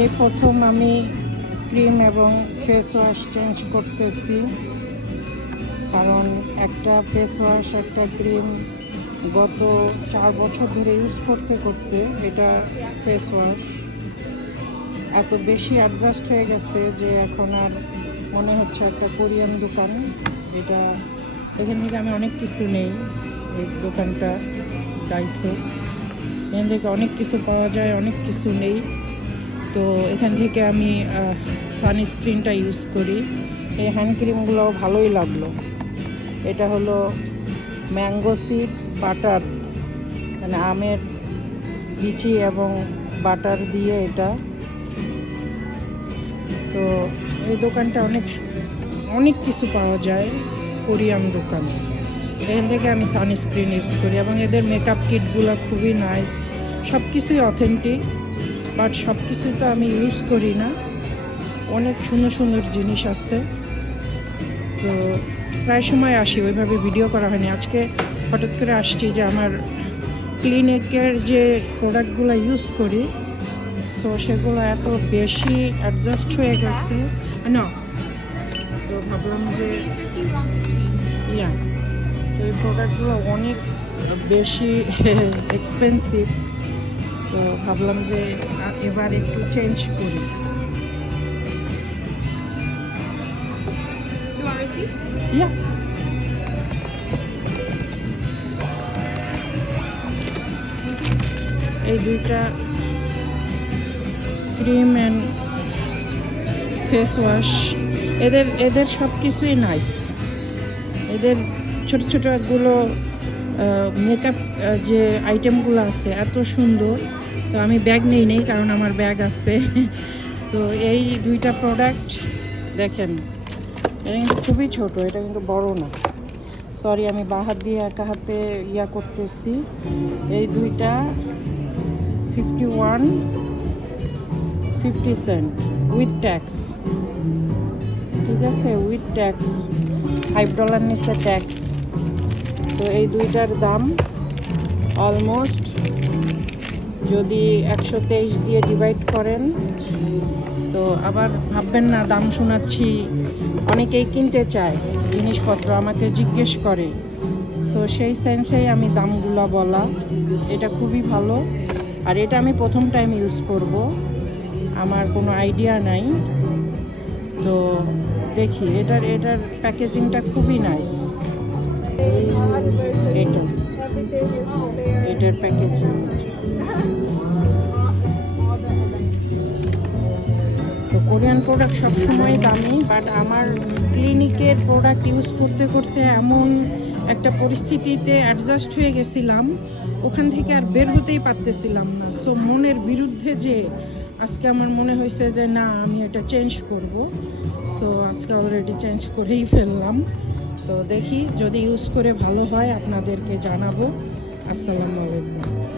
এই প্রথম আমি ক্রিম এবং ফেস ওয়াশ চেঞ্জ করতেছি, কারণ একটা ফেস ওয়াশ একটা ক্রিম গত 4 বছর ধরে ইউজ করতে করতে এটা ফেস ওয়াশ এত বেশি অ্যাডজাস্ট হয়ে গেছে যে এখন আর মনে হচ্ছে একটা কোরিয়ান দোকান। এটা এখান থেকে আমি অনেক কিছু নেই, এই দোকানটা ডাইসো, এখান থেকে অনেক কিছু পাওয়া যায়, অনেক কিছু নেই। তো এখান থেকে আমি সানস্ক্রিনটা ইউজ করি। এই হ্যান্ড ক্রিমগুলো ভালোই লাগলো। এটা হলো ম্যাঙ্গো সিড বাটার, মানে আমের বিচি এবং বাটার দিয়ে এটা। তো এই দোকানটা অনেক কিছু পাওয়া যায়, কোরিয়ান দোকান। এখান থেকে আমি সানস্ক্রিন ইউজ করি এবং এদের মেকআপ কিটগুলো খুবই নাইস, সব কিছুই অথেন্টিক, বাট সব কিছু তো আমি ইউজ করি না। অনেক সুন্দর সুন্দর জিনিস আছে, তো প্রায় সময় আসি, ওইভাবে ভিডিও করা হয়নি। আজকে হঠাৎ করে আসছি যে আমার ক্লিনিকের যে প্রোডাক্টগুলো ইউজ করি, সো সেগুলো এত বেশি অ্যাডজাস্ট হয়ে গেছে না, তো ভাবলাম যে ইয়া, তো এই প্রোডাক্টগুলো অনেক বেশি এক্সপেন্সিভ, তো ভাবলাম যে এবার একটু চেঞ্জ করি। ইয়া, এই দুইটা ক্রিম অ্যান্ড ফেস ওয়াশ, এদের সব কিছুই নাইস। এদের ছোট ছোটোগুলো মেকআপ যে আইটেমগুলো আছে এত সুন্দর। তো আমি ব্যাগ নেই কারণ আমার ব্যাগ আছে। তো এই দুইটা প্রোডাক্ট দেখেন, এটা কিন্তু খুবই ছোট, এটা কিন্তু বড় না। সরি, আমি বাঁ হাত দিয়ে একা হাতে ইয়া করতেছি। এই দুইটা 51.50 সেন্ট উইথ ট্যাক্স, ঠিক আছে, উইথ ট্যাক্স $5 নিচ্ছে ট্যাক্স। তো এই দুইটার দাম অলমোস্ট, যদি 123 দিয়ে ডিভাইড করেন, তো আবার ভাববেন না দাম শোনাচ্ছি। অনেকেই কিনতে চায় জিনিসপত্র, আমাকে জিজ্ঞেস করে, তো সেই সেন্সেই আমি দামগুলো বলা। এটা খুবই ভালো, আর এটা আমি প্রথম টাইম ইউজ করব, আমার কোনো আইডিয়া নাই। তো দেখি, এটার প্যাকেজিংটা খুবই নাইস। এটার প্যাকেজিং, তো কোরিয়ান প্রোডাক্ট সবসময় দামি, বাট আমার ক্লিনিকের প্রোডাক্ট ইউজ করতে করতে এমন একটা পরিস্থিতিতে অ্যাডজাস্ট হয়ে গেছিলাম, ওখান থেকে আর বের হতেই পারতেছিলাম না। সো মনের বিরুদ্ধে যে আজকে আমার মনে হয়েছে যে না, আমি এটা চেঞ্জ করব। সো আজকে অলরেডি চেঞ্জ করেই ফেললাম। তো দেখি, যদি ইউজ করে ভালো হয় আপনাদেরকে জানাবো। আসসালামু আলাইকুম।